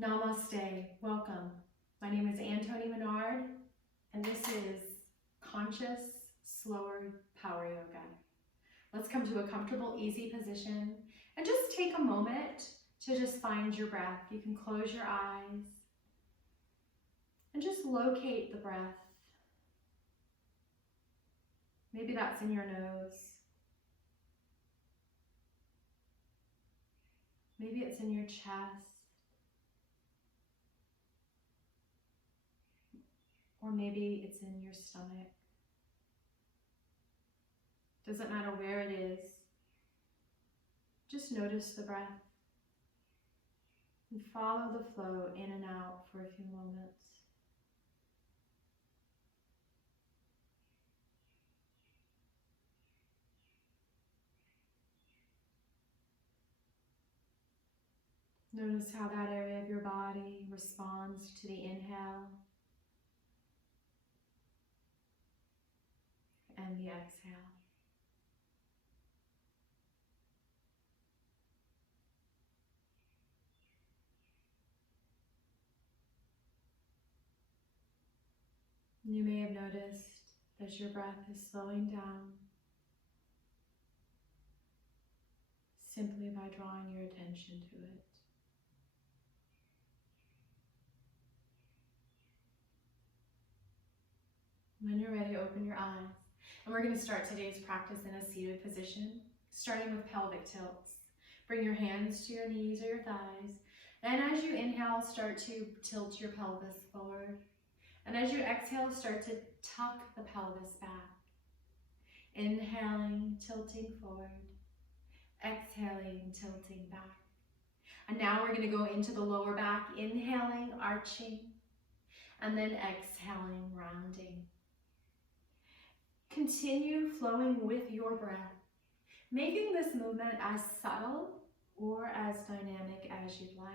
Namaste, welcome. My name is Toni Minard, and this is Conscious, Slower Power Yoga. Let's come to a comfortable, easy position and just take a moment to just find your breath. You can close your eyes and just locate the breath. Maybe that's in your nose. Maybe it's in your chest. Or maybe it's in your stomach. Doesn't matter where it is. Just notice the breath and follow the flow in and out for a few moments. Notice how that area of your body responds to the inhale and the exhale. You may have noticed that your breath is slowing down simply by drawing your attention to it. When you're ready, open your eyes. And we're going to start today's practice in a seated position, starting with pelvic tilts. Bring your hands to your knees or your thighs. And as you inhale, start to tilt your pelvis forward. And as you exhale, start to tuck the pelvis back. Inhaling, tilting forward. Exhaling, tilting back. And now we're going to go into the lower back, inhaling, arching, and then exhaling, rounding. Continue flowing with your breath, making this movement as subtle or as dynamic as you'd like.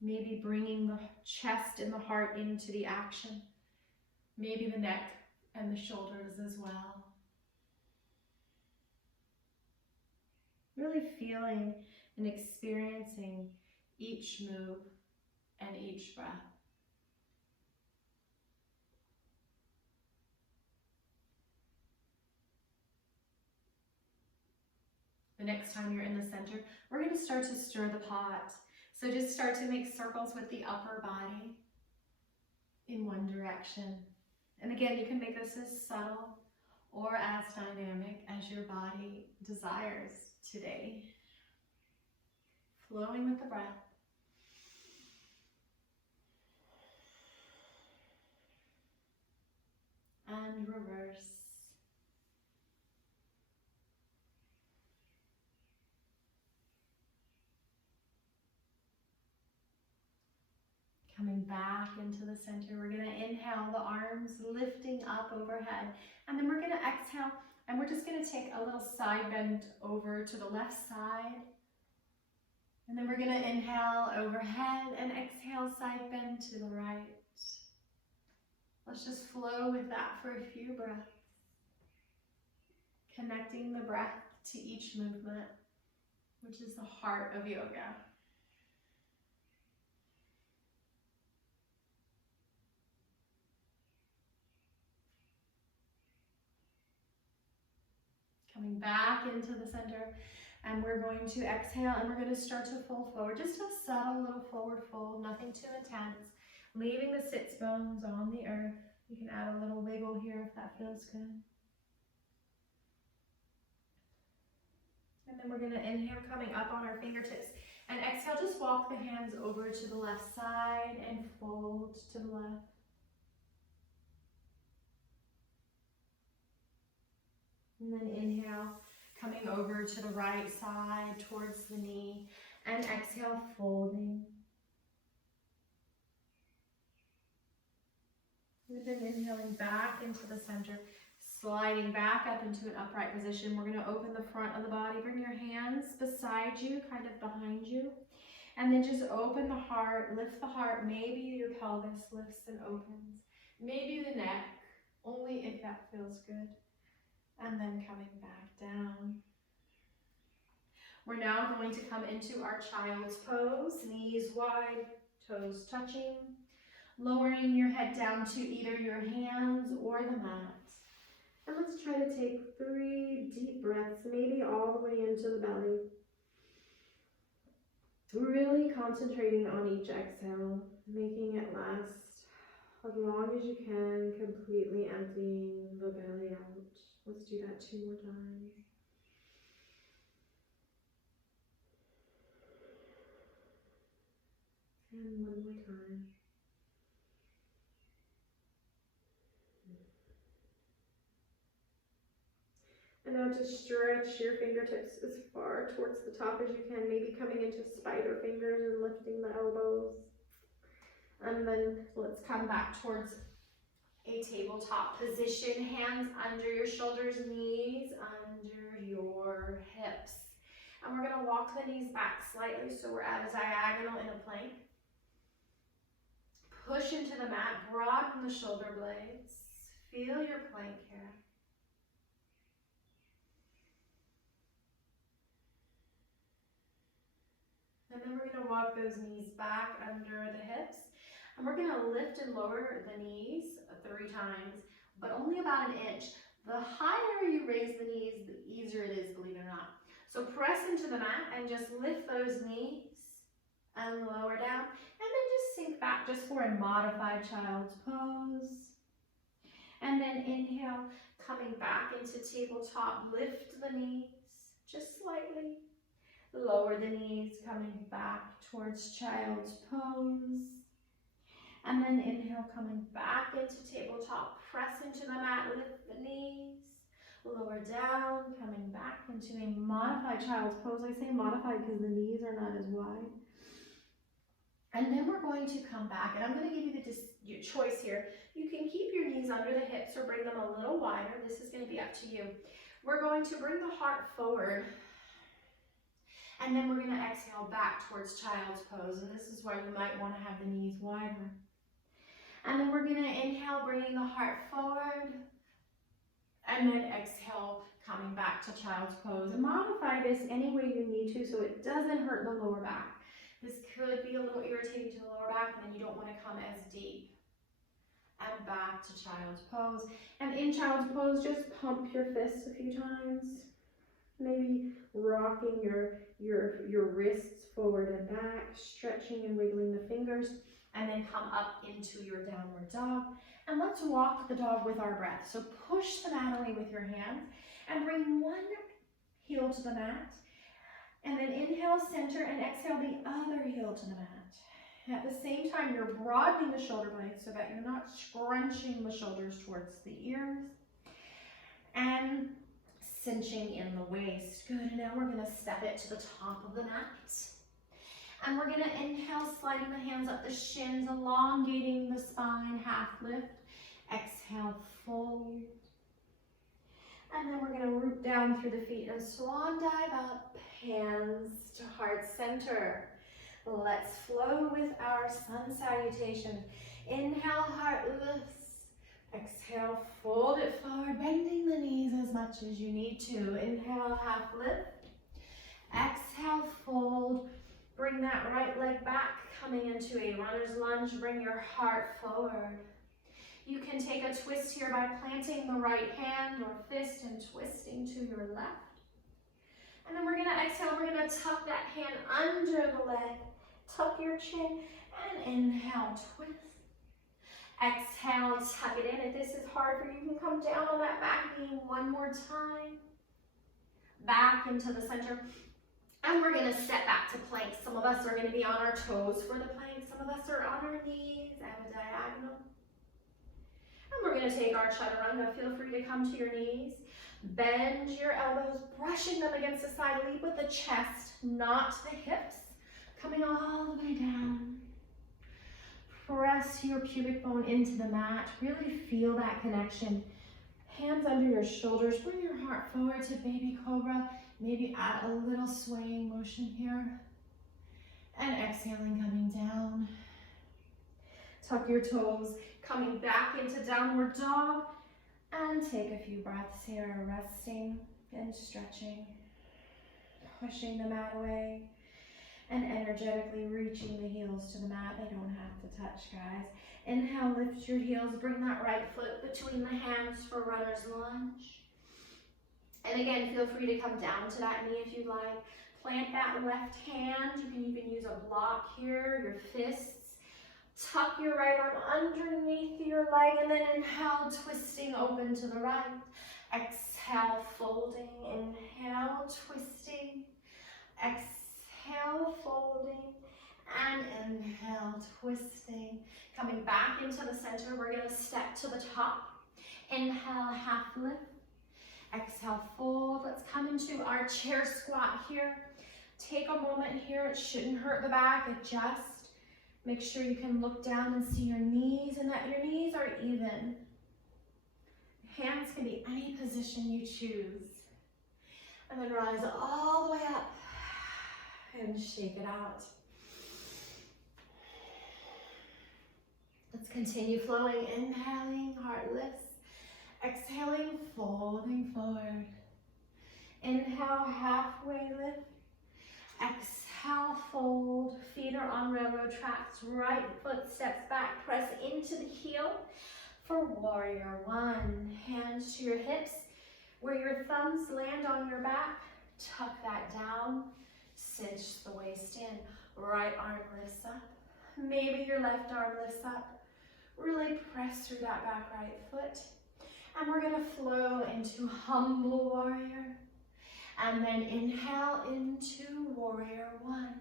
Maybe bringing the chest and the heart into the action. Maybe the neck and the shoulders as well. Really feeling and experiencing each move and each breath. The next time you're in the center, we're going to start to stir the pot. So just start to make circles with the upper body in one direction. And again, you can make this as subtle or as dynamic as your body desires today. Flowing with the breath. And reverse. Coming back into the center, we're going to inhale, the arms lifting up overhead. And then we're going to exhale, and we're just going to take a little side bend over to the left side. And then we're going to inhale overhead and exhale, side bend to the right. Let's just flow with that for a few breaths. Connecting the breath to each movement, which is the heart of yoga. Coming back into the center, and we're going to exhale, and we're going to start to fold forward. Just a subtle little forward fold, nothing too intense. Leaving the sits bones on the earth. You can add a little wiggle here if that feels good. And then we're going to inhale, coming up on our fingertips. And exhale, just walk the hands over to the left side and fold to the left. And then inhale, coming over to the right side towards the knee. And exhale, folding. And then inhaling back into the center, sliding back up into an upright position. We're going to open the front of the body. Bring your hands beside you, kind of behind you. And then just open the heart, lift the heart. Maybe your pelvis lifts and opens. Maybe the neck, only if that feels good. And then coming back down. We're now going to come into our child's pose, knees wide, toes touching, lowering your head down to either your hands or the mat. And let's try to take 3 deep breaths, maybe all the way into the belly. Really concentrating on each exhale, making it last as long as you can, completely emptying the belly out. Let's do that 2 more times. And 1 more time. And now just stretch your fingertips as far towards the top as you can, maybe coming into spider fingers and lifting the elbows. And then let's come back towards a tabletop position, hands under your shoulders, knees under your hips. And we're gonna walk the knees back slightly so we're at a diagonal in a plank. Push into the mat, broaden the shoulder blades. Feel your plank here. And then we're gonna walk those knees back under the hips. And we're gonna lift and lower the knees 3 times, but only about 1 inch. The higher you raise the knees, the easier it is, believe it or not. So press into the mat and just lift those knees and lower down. And then just sink back just for a modified child's pose. And then inhale, coming back into tabletop, lift the knees just slightly. Lower the knees, coming back towards child's pose. And then inhale, coming back into tabletop, press into the mat, lift the knees, lower down, coming back into a modified child's pose. I say modified because the knees are not as wide. And then we're going to come back, and I'm going to give you your choice here. You can keep your knees under the hips or bring them a little wider. This is going to be up to you. We're going to bring the heart forward. And then we're going to exhale back towards child's pose. And this is where you might want to have the knees wider. And then we're going to inhale, bringing the heart forward. And then exhale, coming back to child's pose. And modify this any way you need to so it doesn't hurt the lower back. This could be a little irritating to the lower back, and then you don't want to come as deep. And back to child's pose. And in child's pose, just pump your fists a few times. Maybe rocking your wrists forward and back, stretching and wiggling the fingers, and then come up into your downward dog. And let's walk the dog with our breath. So push the mat away with your hands and bring one heel to the mat. And then inhale, center, and exhale the other heel to the mat. At the same time, you're broadening the shoulder blades so that you're not scrunching the shoulders towards the ears. And cinching in the waist. Good. Now we're going to step it to the top of the mat. And we're going to inhale, sliding the hands up the shins, elongating the spine, half lift. Exhale, fold. And then we're going to root down through the feet and swan dive up, hands to heart center. Let's flow with our sun salutation. Inhale, heart lifts. Exhale, fold it forward, bending the knees as much as you need to. Inhale, half lift. Exhale, fold. Bring that right leg back, coming into a runner's lunge. Bring your heart forward. You can take a twist here by planting the right hand or fist and twisting to your left. And then we're going to exhale. We're going to tuck that hand under the leg. Tuck your chin and inhale, twist. Exhale, tuck it in. If this is hard for you, you can come down on that back knee one more time. Back into the center. And we're going to step back to plank. Some of us are going to be on our toes for the plank. Some of us are on our knees at a diagonal. And we're going to take our chaturanga. Feel free to come to your knees. Bend your elbows, brushing them against the side. Lead with the chest, not the hips. Coming all the way down. Press your pubic bone into the mat. Really feel that connection. Hands under your shoulders. Bring your heart forward to baby cobra. Maybe add a little swaying motion here. And exhaling, coming down. Tuck your toes. Coming back into downward dog. And take a few breaths here, resting and stretching. pushing the mat away, and energetically reaching the heels to the mat. They don't have to touch, guys. Inhale, lift your heels, bring that right foot between the hands for runner's lunge. And again, feel free to come down to that knee if you like. Plant that left hand. You can even use a block here, your fists. Tuck your right arm underneath your leg, and then inhale, twisting open to the right. Exhale, folding. Inhale, twisting. Exhale, folding. And inhale, twisting. Coming back into the center, we're going to step to the top. Inhale, half lift. Exhale, fold. Let's come into our chair squat here. Take a moment here. It shouldn't hurt the back. Adjust. Make sure you can look down and see your knees and that your knees are even. Hands can be any position you choose. And then rise all the way up and shake it out. Let's continue flowing. Inhaling, heart lifts. Exhaling, folding forward. Inhale, halfway lift. Exhale, fold. Feet are on railroad tracks. Right foot steps back. Press into the heel for warrior one. Hands to your hips. Where your thumbs land on your back, tuck that down. Cinch the waist in. Right arm lifts up. Maybe your left arm lifts up. Really press through that back right foot. And we're going to flow into humble warrior. And then inhale into warrior one.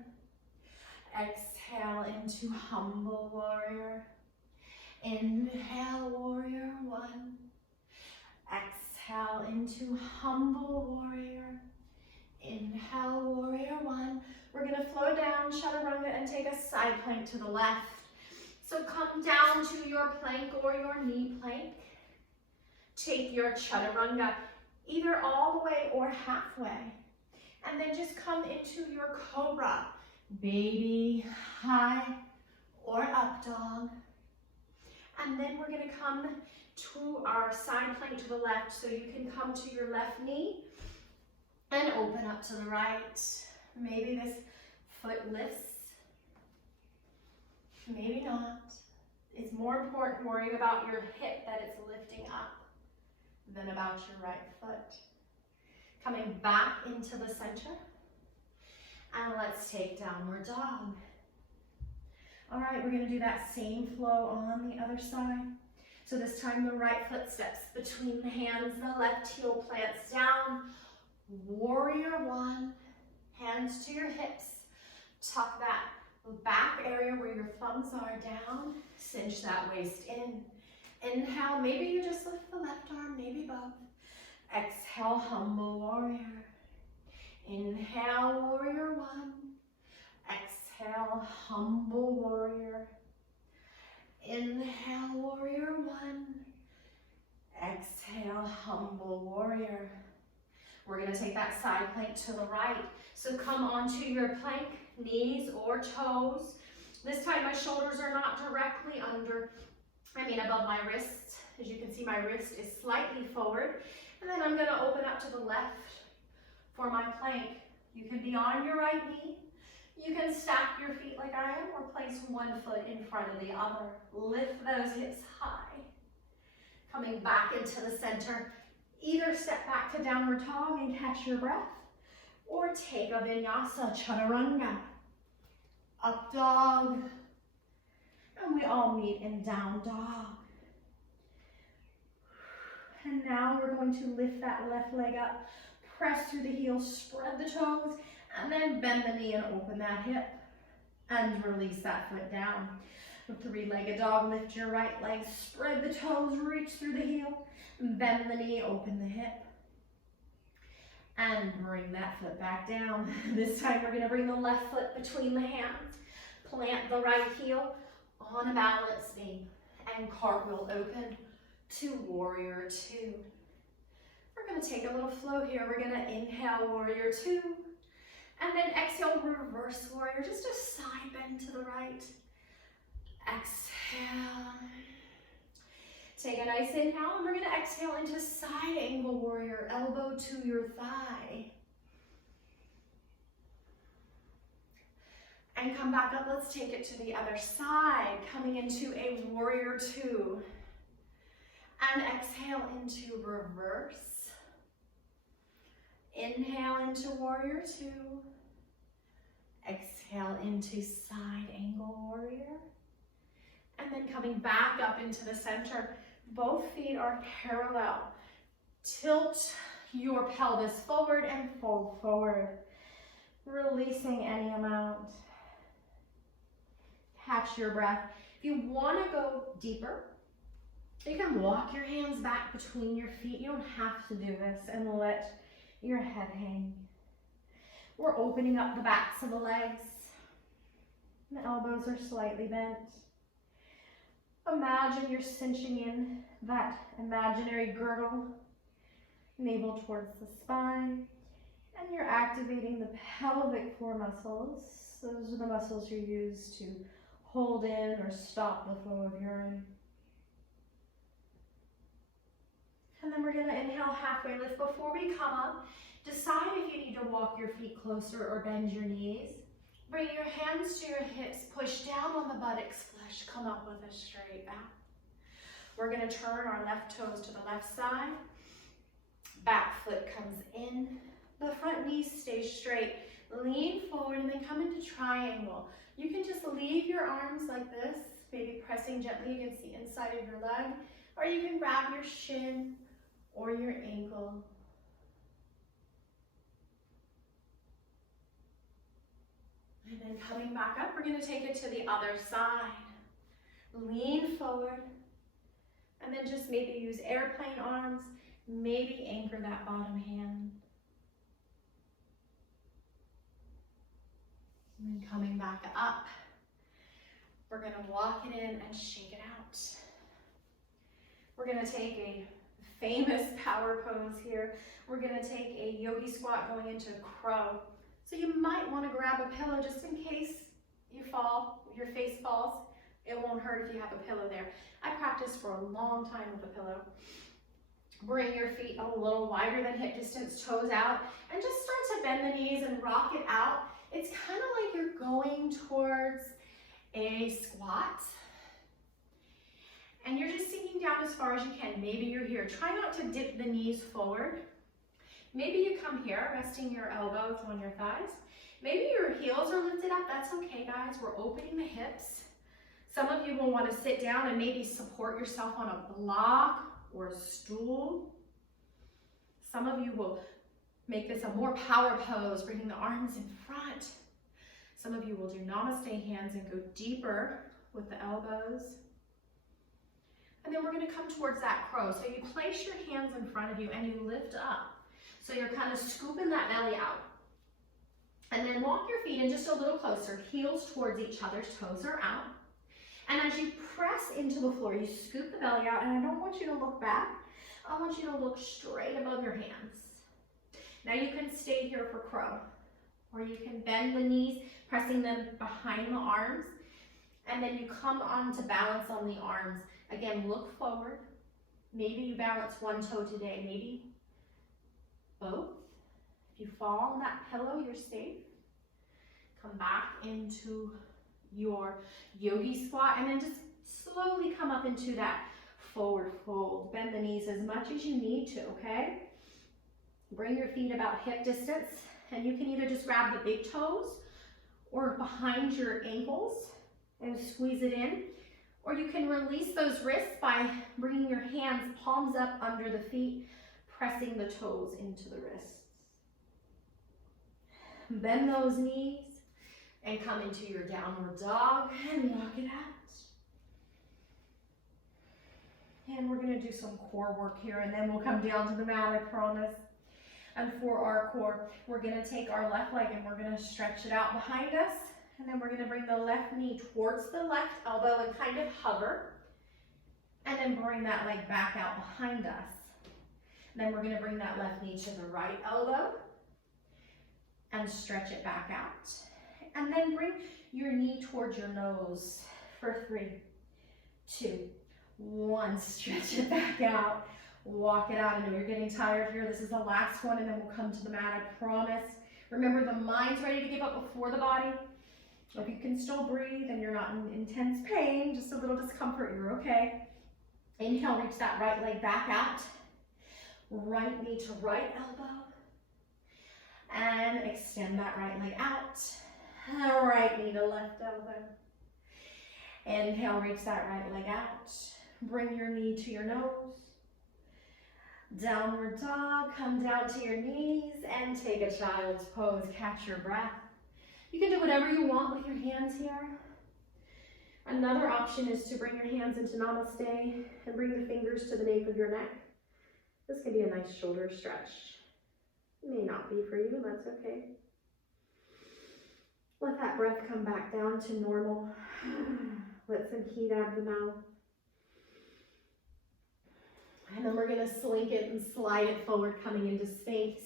Exhale into humble warrior. Inhale, warrior one. Exhale into humble warrior. Inhale, warrior one. We're going to flow down, chaturanga, and take a side plank to the left. So come down to your plank or your knee plank. Take your chaturanga either all the way or halfway. And then just come into your cobra. Baby, high, or up dog. And then we're going to come to our side plank to the left. So you can come to your left knee and open up to the right. Maybe this foot lifts. Maybe not. It's more important worrying about your hip that it's lifting up than about your right foot. Coming back into the center. And let's take downward dog. All right, we're going to do that same flow on the other side. So this time the right foot steps between the hands, the left heel plants down. Warrior one, hands to your hips. Tuck that back area where your thumbs are down. Cinch that waist in. Inhale, maybe you just lift the left arm, maybe both. Exhale, humble warrior. Inhale, warrior one. Exhale, humble warrior. Inhale, warrior one. Exhale, humble warrior. We're going to take that side plank to the right. So come onto your plank, knees or toes. This time my shoulders are not directly above my wrists. As you can see, my wrist is slightly forward. And then I'm going to open up to the left for my plank. You can be on your right knee. You can stack your feet like I am or place one foot in front of the other. Lift those hips high. Coming back into the center. Either step back to downward dog and catch your breath, or take a vinyasa, chaturanga. Up dog. And we all meet in down dog. And now we're going to lift that left leg up, press through the heels, spread the toes, and then bend the knee and open that hip. And release that foot down. The three-legged dog, lift your right leg, spread the toes, reach through the heel, bend the knee, open the hip. And bring that foot back down. This time we're going to bring the left foot between the hands. Plant the right heel on a balanced knee. And cartwheel open to warrior two. We're going to take a little flow here. We're going to inhale warrior two. And then exhale reverse warrior. Just a side bend to the right. Exhale. Take a nice inhale, and we're going to exhale into side angle warrior, elbow to your thigh. And come back up. Let's take it to the other side, coming into a warrior two. And exhale into reverse. Inhale into warrior two. Exhale into side angle warrior. And then coming back up into the center. Both feet are parallel. Tilt your pelvis forward and fold forward. Releasing any amount. Catch your breath. If you want to go deeper, you can walk your hands back between your feet. You don't have to do this, and let your head hang. We're opening up the backs of the legs. The elbows are slightly bent. Imagine you're cinching in that imaginary girdle, navel towards the spine, and you're activating the pelvic floor muscles. Those are the muscles you use to hold in or stop the flow of urine. And then we're going to inhale, halfway lift. Before we come up, decide if you need to walk your feet closer or bend your knees. Bring your hands to your hips, push down on the buttocks, flesh, come up with a straight back. We're going to turn our left toes to the left side. Back foot comes in. The front knee stays straight. Lean forward and then come into triangle. You can just leave your arms like this, maybe pressing gently against the inside of your leg, or you can grab your shin or your ankle. And then coming back up, we're going to take it to the other side. Lean forward, and then just maybe use airplane arms, maybe anchor that bottom hand. And then coming back up, we're going to walk it in and shake it out. We're going to take a famous power pose here. We're going to take a yogi squat going into crow. So you might want to grab a pillow just in case you fall, your face falls. It won't hurt if you have a pillow there. I practiced for a long time with a pillow. Bring your feet a little wider than hip distance, toes out, and just start to bend the knees and rock it out. It's kind of like you're going towards a squat. And you're just sinking down as far as you can. Maybe you're here. Try not to dip the knees forward. Maybe you come here, resting your elbows on your thighs. Maybe your heels are lifted up. That's okay, guys. We're opening the hips. Some of you will want to sit down and maybe support yourself on a block or a stool. Some of you will make this a more power pose, bringing the arms in front. Some of you will do namaste hands and go deeper with the elbows. And then we're going to come towards that crow. So you place your hands in front of you and you lift up. So you're kind of scooping that belly out. And then walk your feet in just a little closer, heels towards each other, toes are out. And as you press into the floor, you scoop the belly out, and I don't want you to look back. I want you to look straight above your hands. Now you can stay here for crow, or you can bend the knees, pressing them behind the arms, and then you come on to balance on the arms. Again, look forward. Maybe you balance one toe today, maybe both. If you fall on that pillow, you're safe. Come back into your yogi squat, and then just slowly come up into that forward fold. Bend the knees as much as you need to, okay? Bring your feet about hip distance, and you can either just grab the big toes or behind your ankles and squeeze it in, or you can release those wrists by bringing your hands palms up under the feet, pressing the toes into the wrists. Bend those knees and come into your downward dog and walk it out. And we're going to do some core work here, and then we'll come down to the mat, I promise. And for our core, we're going to take our left leg and we're going to stretch it out behind us. And then we're going to bring the left knee towards the left elbow and kind of hover. And then bring that leg back out behind us. And then we're going to bring that left knee to the right elbow and stretch it back out. And then bring your knee towards your nose for 3, 2, 1. Stretch it back out. Walk it out. I know you're getting tired here. This is the last one, and then we'll come to the mat, I promise. Remember, the mind's ready to give up before the body. If you can still breathe and you're not in intense pain, just a little discomfort, you're okay. Inhale, reach that right leg back out. Right knee to right elbow. And extend that right leg out. Right knee to left elbow. Inhale, reach that right leg out. Bring your knee to your nose. Downward dog, come down to your knees and take a child's pose. Catch your breath. You can do whatever you want with your hands here. Another option is to bring your hands into namaste and bring the fingers to the nape of your neck. This can be a nice shoulder stretch. It may not be for you, that's okay. Let that breath come back down to normal. Let some heat out of the mouth. And then we're gonna slink it and slide it forward, coming into space.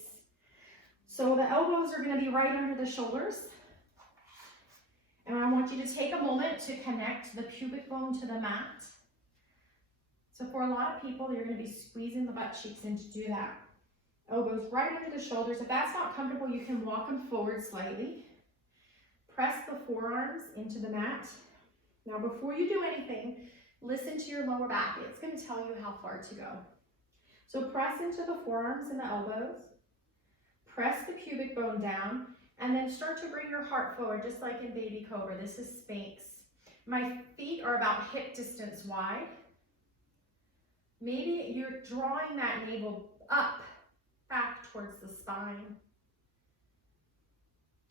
So the elbows are gonna be right under the shoulders. And I want you to take a moment to connect the pubic bone to the mat. So for a lot of people, you're gonna be squeezing the butt cheeks in to do that. Elbows right under the shoulders. If that's not comfortable, you can walk them forward slightly. Press the forearms into the mat. Now before you do anything, listen to your lower back. It's gonna tell you how far to go. So press into the forearms and the elbows. Press the pubic bone down. And then start to bring your heart forward, just like in baby cobra. This is Sphinx. My feet are about hip distance wide. Maybe you're drawing that navel up, back towards the spine.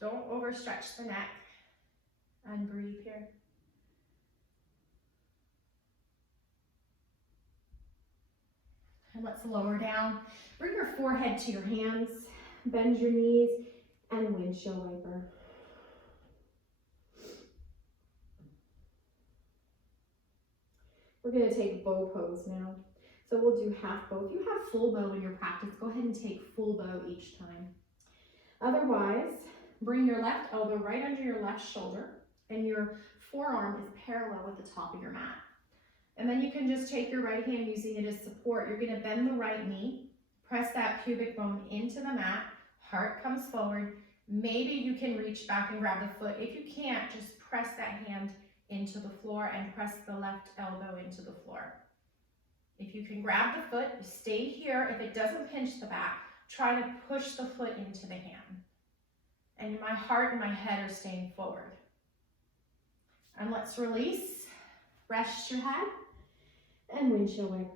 Don't overstretch the neck. And breathe here. And let's lower down. Bring your forehead to your hands. Bend your knees. And windshield wiper. We're going to take bow pose now. So we'll do half bow. If you have full bow in your practice, go ahead and take full bow each time. Otherwise, bring your left elbow right under your left shoulder and your forearm is parallel with the top of your mat. And then you can just take your right hand using it as support. You're going to bend the right knee, press that pubic bone into the mat. Heart comes forward. Maybe you can reach back and grab the foot. If you can't, just press that hand into the floor and press the left elbow into the floor. If you can grab the foot, you stay here. If it doesn't pinch the back, try to push the foot into the hand. And my heart and my head are staying forward. And let's release. Rest your head. And windshield wiper.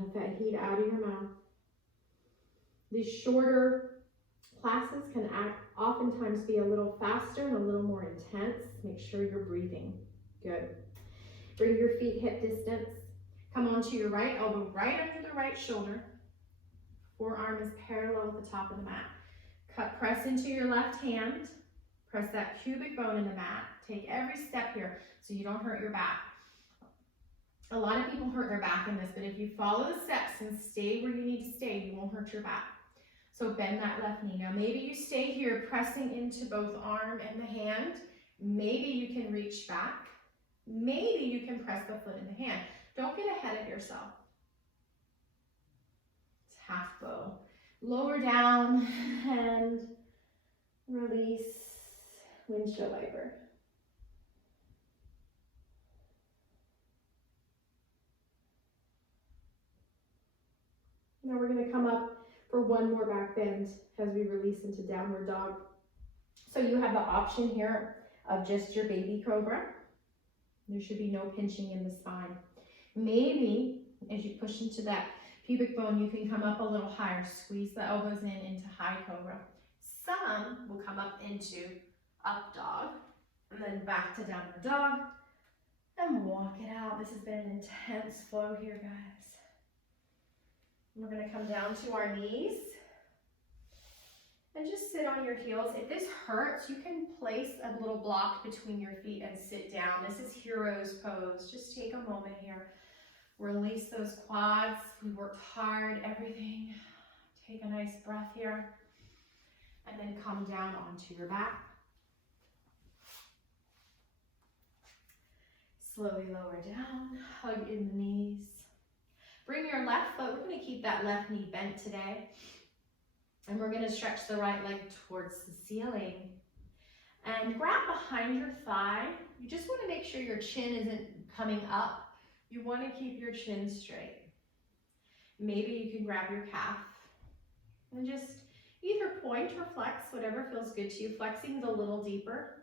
Let that heat out of your mouth. These shorter classes can oftentimes be a little faster and a little more intense. Make sure you're breathing. Good. Bring your feet hip distance. Come onto your right elbow right under the right shoulder. Forearm is parallel with the top of the mat. Press into your left hand. Press that pubic bone in the mat. Take every step here so you don't hurt your back. A lot of people hurt their back in this, but if you follow the steps and stay where you need to stay, you won't hurt your back. So bend that left knee. Now maybe you stay here pressing into both arm and the hand. Maybe you can reach back. Maybe you can press the foot in the hand. Don't get ahead of yourself. It's half bow. Lower down and release. Windshield wiper. Now we're going to come up for one more back bend as we release into downward dog. So you have the option here of just your baby cobra. There should be no pinching in the spine. Maybe as you push into that pubic bone, you can come up a little higher. Squeeze the elbows in into high cobra. Some will come up into up dog and then back to downward dog and walk it out. This has been an intense flow here, guys. We're going to come down to our knees and just sit on your heels. If this hurts, you can place a little block between your feet and sit down. This is hero's pose. Just take a moment here. Release those quads. We worked hard, everything. Take a nice breath here. And then come down onto your back. Slowly lower down. Hug in the knees. Bring your left foot, we're going to keep that left knee bent today. And we're going to stretch the right leg towards the ceiling. And grab behind your thigh. You just want to make sure your chin isn't coming up. You want to keep your chin straight. Maybe you can grab your calf and just either point or flex, whatever feels good to you. Flexing is a little deeper.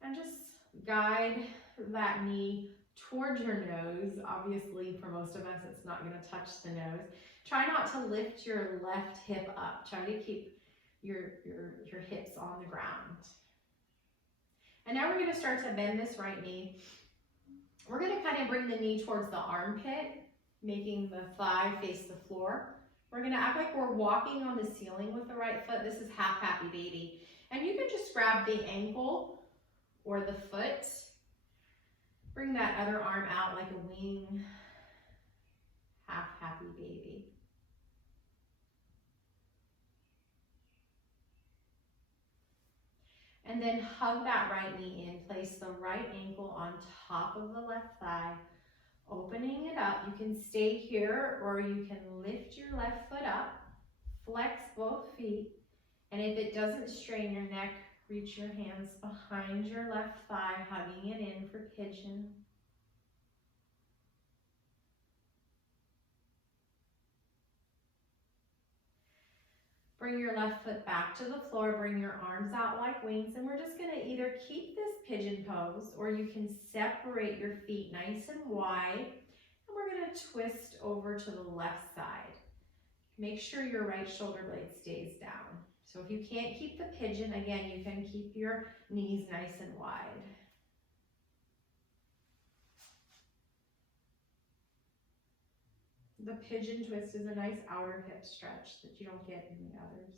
And just guide that knee towards your nose. Obviously, for most of us, it's not going to touch the nose. Try not to lift your left hip up. Try to keep your hips on the ground. And now we're going to start to bend this right knee. We're going to kind of bring the knee towards the armpit, making the thigh face the floor. We're going to act like we're walking on the ceiling with the right foot. This is half happy baby. And you can just grab the ankle or the foot. Bring that other arm out like a wing. Half happy baby. And then hug that right knee in. Place the right ankle on top of the left thigh. Opening it up. You can stay here or you can lift your left foot up. Flex both feet. And if it doesn't strain your neck, reach your hands behind your left thigh, hugging it in for pigeon. Bring your left foot back to the floor, bring your arms out like wings, and we're just gonna either keep this pigeon pose or you can separate your feet nice and wide, and we're gonna twist over to the left side. Make sure your right shoulder blade stays down. So if you can't keep the pigeon, again, you can keep your knees nice and wide. The pigeon twist is a nice outer hip stretch that you don't get in the others.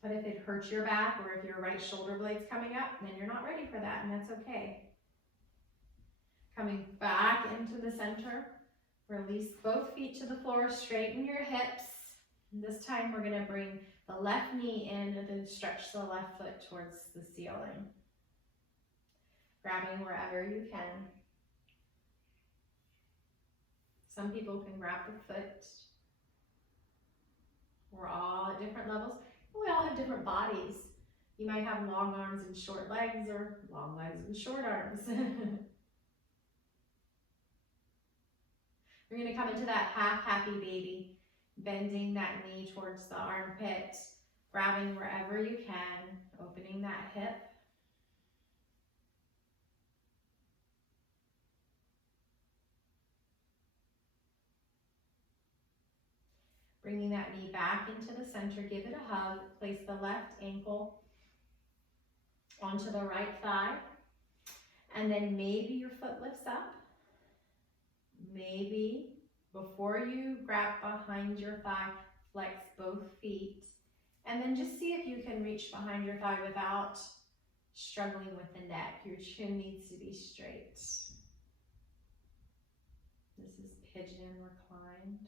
But if it hurts your back or if your right shoulder blade's coming up, then you're not ready for that, and that's okay. Coming back into the center, release both feet to the floor, straighten your hips. And this time we're gonna bring the left knee in and then stretch the left foot towards the ceiling. Grabbing wherever you can. Some people can grab the foot. We're all at different levels. We all have different bodies. You might have long arms and short legs, or long legs and short arms. We're going to come into that half happy baby, bending that knee towards the armpit, grabbing wherever you can, opening that hip. Bringing that knee back into the center, give it a hug, place the left ankle onto the right thigh, and then maybe your foot lifts up. Maybe before you grab behind your thigh, flex both feet, and then just see if you can reach behind your thigh without struggling with the neck. Your chin needs to be straight. This is pigeon reclined.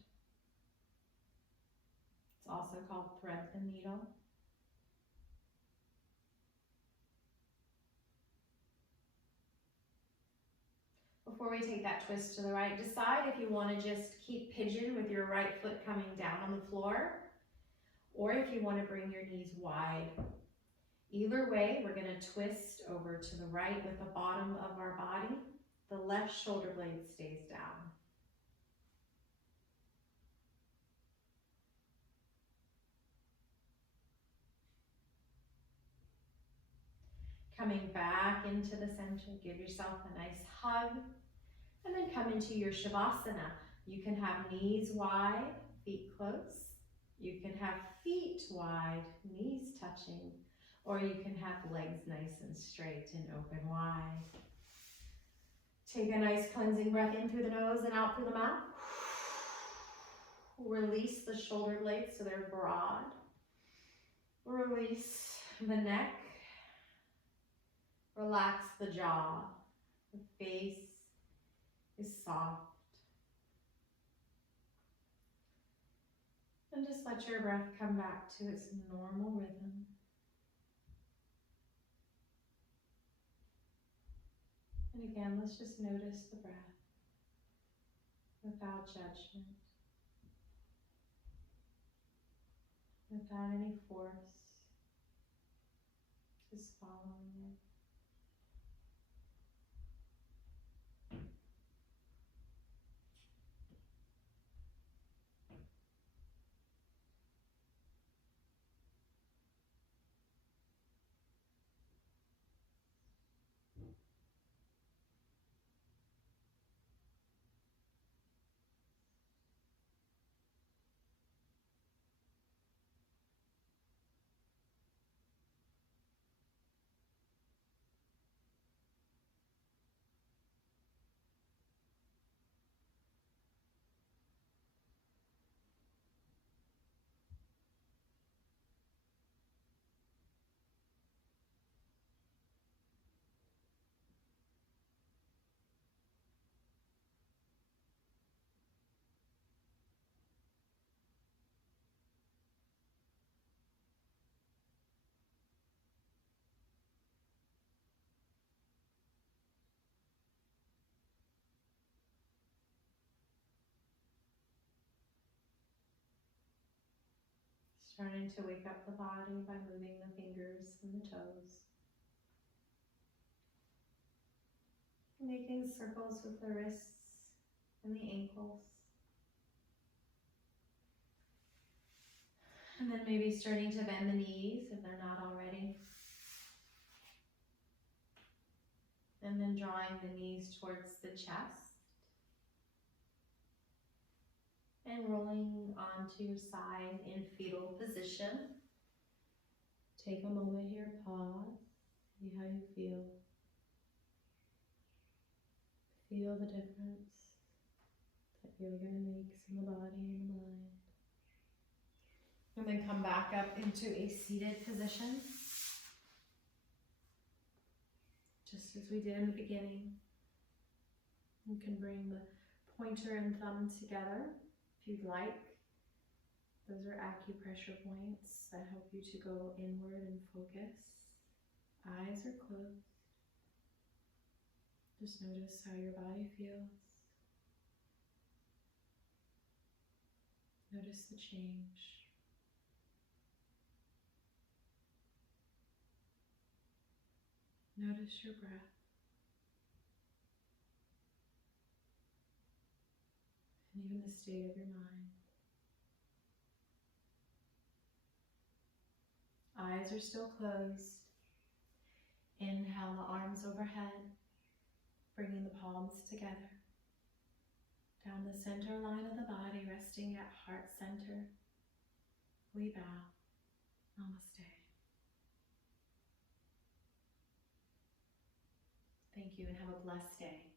It's also called thread the needle. Before we take that twist to the right, decide if you want to just keep pigeon with your right foot coming down on the floor, or if you want to bring your knees wide. Either way, we're going to twist over to the right with the bottom of our body. The left shoulder blade stays down. Coming back into the center, give yourself a nice hug, and then come into your Shavasana. You can have knees wide, feet close. You can have feet wide, knees touching, or you can have legs nice and straight and open wide. Take a nice cleansing breath in through the nose and out through the mouth. Release the shoulder blades so they're broad. Release the neck. Relax the jaw. The face is soft. And just let your breath come back to its normal rhythm. And again, let's just notice the breath without judgment, without any force. Just following it. Starting to wake up the body by moving the fingers and the toes. Making circles with the wrists and the ankles. And then maybe starting to bend the knees if they're not already. And then drawing the knees towards the chest. And rolling onto your side in fetal position. Take a moment here, pause, see how you feel. Feel the difference that yoga makes in the body and the mind. And then come back up into a seated position. Just as we did in the beginning. You can bring the pointer and thumb together if you'd like. Those are acupressure points that help you to go inward and focus. Eyes are closed. Just notice how your body feels. Notice the change. Notice your breath. And even the state of your mind. Eyes are still closed. Inhale the arms overhead, bringing the palms together. Down the center line of the body, resting at heart center. We bow. Namaste. Thank you and have a blessed day.